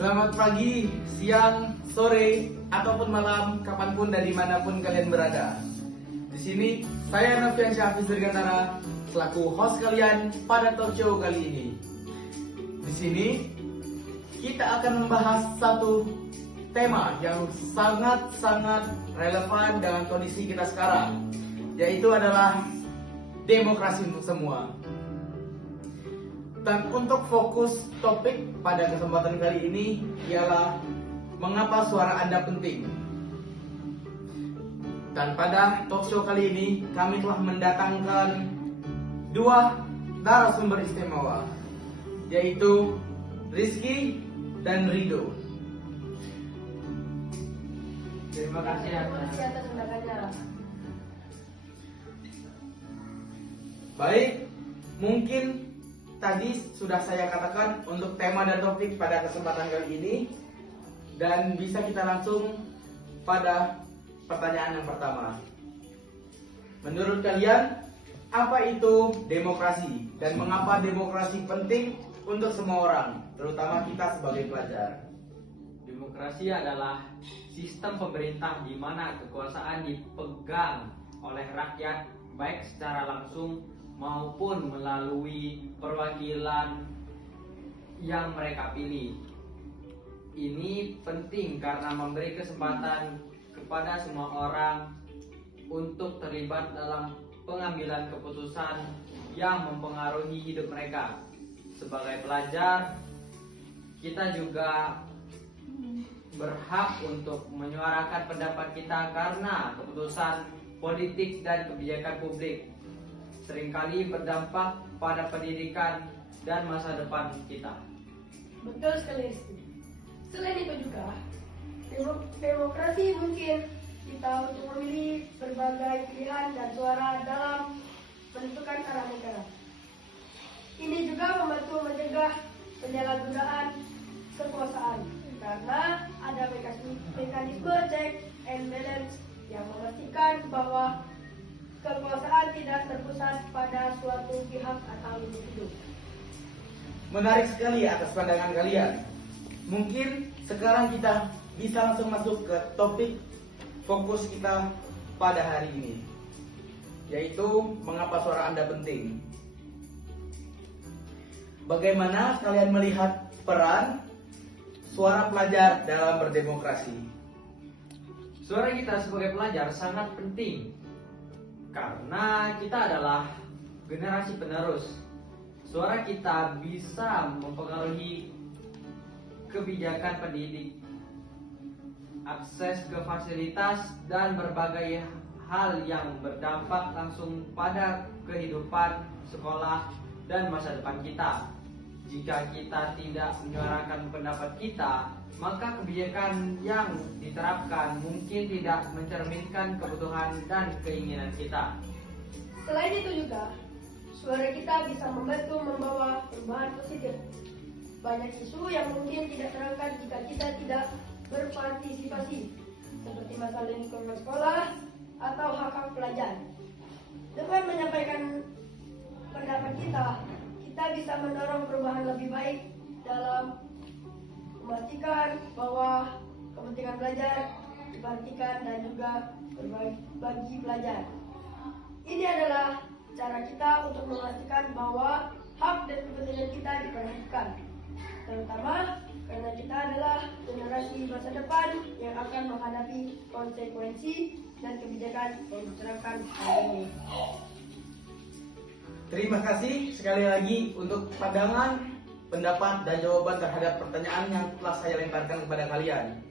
Selamat pagi, siang, sore, ataupun malam, kapanpun dan dimanapun kalian berada. Di sini, saya Novian Syafis Dirgantara, selaku host kalian pada talk show kali ini. Di sini, kita akan membahas satu tema yang sangat-sangat relevan dengan kondisi kita sekarang, yaitu adalah demokrasi untuk semua. Dan untuk fokus topik pada kesempatan kali ini ialah mengapa suara Anda penting. Dan pada talk show kali ini kami telah mendatangkan dua narasumber istimewa, yaitu Rizky dan Rido. Terima kasih atas undangannya. Baik, mungkin tadi sudah saya katakan untuk tema dan topik pada kesempatan kali ini, dan bisa kita langsung pada pertanyaan yang pertama. Menurut kalian, apa itu demokrasi dan mengapa demokrasi penting untuk semua orang, terutama kita sebagai pelajar? Demokrasi adalah sistem pemerintah di mana kekuasaan dipegang oleh rakyat baik secara langsung maupun melalui perwakilan yang mereka pilih. Ini penting karena memberi kesempatan kepada semua orang untuk terlibat dalam pengambilan keputusan yang mempengaruhi hidup mereka. Sebagai pelajar, kita juga berhak untuk menyuarakan pendapat kita karena keputusan politik dan kebijakan publik seringkali berdampak pada pendidikan dan masa depan kita. Betul sekali, Rizky. Selain itu juga, demokrasi mungkin kita untuk memilih berbagai pilihan dan suara dalam menentukan arah negara. Ini juga membantu mencegah penyalahgunaan kekuasaan karena ada mekanisme check and balance yang memastikan bahwa kekuasaan tidak terpusat pada suatu pihak atau individu. Menarik sekali atas pandangan kalian. Mungkin sekarang kita bisa langsung masuk ke topik fokus kita pada hari ini, yaitu mengapa suara Anda penting. Bagaimana kalian melihat peran suara pelajar dalam berdemokrasi? Suara kita sebagai pelajar sangat penting karena kita adalah generasi penerus. Suara kita bisa mempengaruhi kebijakan pendidik, akses ke fasilitas, dan berbagai hal yang berdampak langsung pada kehidupan, sekolah, dan masa depan kita. Jika kita tidak menyuarakan pendapat kita, maka kebijakan yang diterapkan mungkin tidak mencerminkan kebutuhan dan keinginan kita. Selain itu juga, suara kita bisa membantu membawa perubahan positif. Banyak isu yang mungkin tidak terangkat jika kita tidak berpartisipasi, seperti masalah lingkungan sekolah atau hak-hak pelajar. Dengan menyampaikan pendapat kita bisa mendorong perubahan lebih baik dalam memastikan bahwa kepentingan belajar diperhatikan dan juga bagi pelajar. Ini adalah cara kita untuk memastikan bahwa hak dan kepentingan kita diperhatikan, terutama karena kita adalah generasi masa depan yang akan menghadapi konsekuensi dan kebijakan yang diterapkan hari ini. Terima kasih sekali lagi untuk pandangan, pendapat, dan jawaban terhadap pertanyaan yang telah saya lemparkan kepada kalian.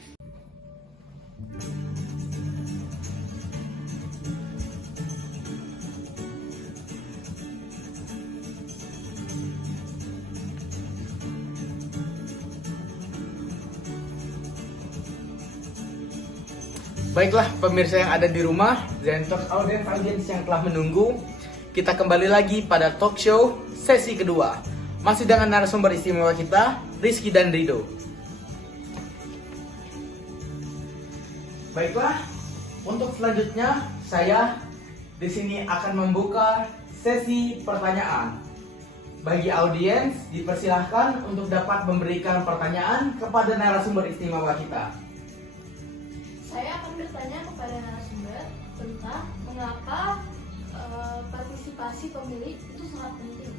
Baiklah pemirsa yang ada di rumah dan talk audience yang telah menunggu, kita kembali lagi pada talk show sesi kedua. Masih dengan narasumber istimewa kita, Rizky dan Rido. Baiklah, untuk selanjutnya saya di sini akan membuka sesi pertanyaan. Bagi audiens, dipersilahkan untuk dapat memberikan pertanyaan kepada narasumber istimewa kita. Saya akan bertanya kepada narasumber tentang mengapa partisipasi pemilih itu sangat penting.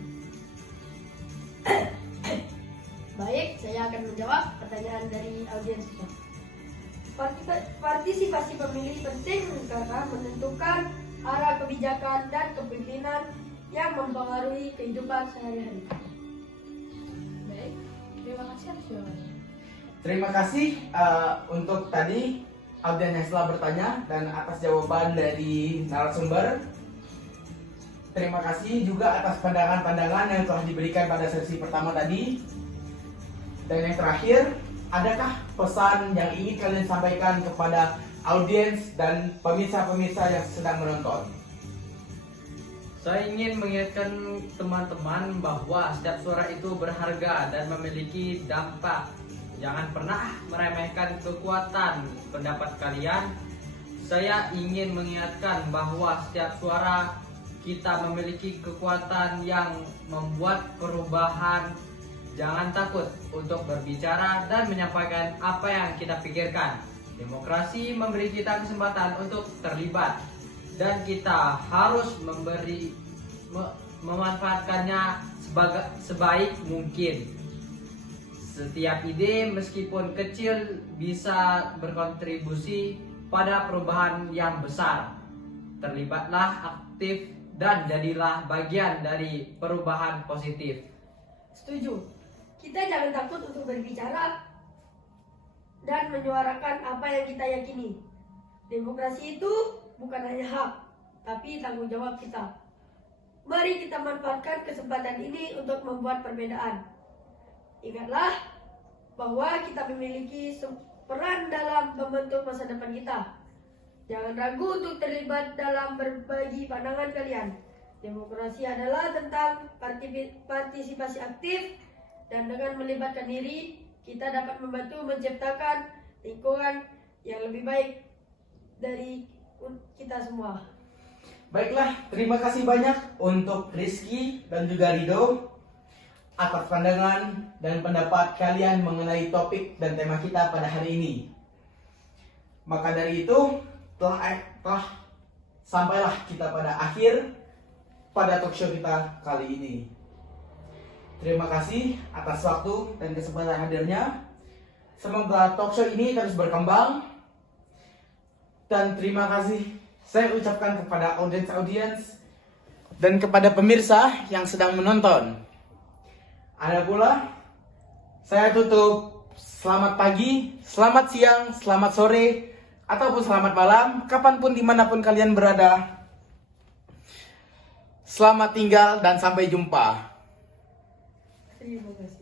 Baik, saya akan menjawab pertanyaan dari audiens kita. Partisipasi pemilih penting karena menentukan arah kebijakan dan kepemimpinan yang mempengaruhi kehidupan sehari-hari. Baik, terima kasih atas jawabannya. Terima kasih untuk tadi audiens yang telah bertanya dan atas jawaban dari narasumber. Terima kasih juga atas pandangan-pandangan yang telah diberikan pada sesi pertama tadi. Dan yang terakhir, adakah pesan yang ingin kalian sampaikan kepada audiens dan pemirsa-pemirsa yang sedang menonton? Saya ingin mengingatkan teman-teman bahwa setiap suara itu berharga dan memiliki dampak. Jangan pernah meremehkan kekuatan pendapat kalian. Saya ingin mengingatkan bahwa setiap suara kita memiliki kekuatan yang membuat perubahan. Jangan takut untuk berbicara dan menyampaikan apa yang kita pikirkan. Demokrasi memberi kita kesempatan untuk terlibat dan kita harus memanfaatkannya sebaik mungkin. Setiap ide meskipun kecil bisa berkontribusi pada perubahan yang besar. Terlibatlah aktif dan jadilah bagian dari perubahan positif. Setuju. Kita jangan takut untuk berbicara dan menyuarakan apa yang kita yakini. Demokrasi itu bukan hanya hak, tapi tanggung jawab kita. Mari kita manfaatkan kesempatan ini untuk membuat perbedaan. Ingatlah bahwa kita memiliki peran dalam membentuk masa depan kita. Jangan ragu untuk terlibat dalam berbagi pandangan kalian. Demokrasi adalah tentang partisipasi aktif, dan dengan melibatkan diri, kita dapat membantu menciptakan lingkungan yang lebih baik dari kita semua. Baiklah, terima kasih banyak untuk Rizky dan juga Rido atas pandangan dan pendapat kalian mengenai topik dan tema kita pada hari ini. Maka dari itu, telah sampailah kita pada akhir pada talkshow kita kali ini. Terima kasih atas waktu dan kesempatan hadirnya. Semoga talkshow ini terus berkembang. Dan terima kasih saya ucapkan kepada audiens dan kepada pemirsa yang sedang menonton. Ada pula, saya tutup. Selamat pagi, selamat siang, selamat sore, ataupun selamat malam, kapanpun dimanapun kalian berada. Selamat tinggal dan sampai jumpa. Terima kasih.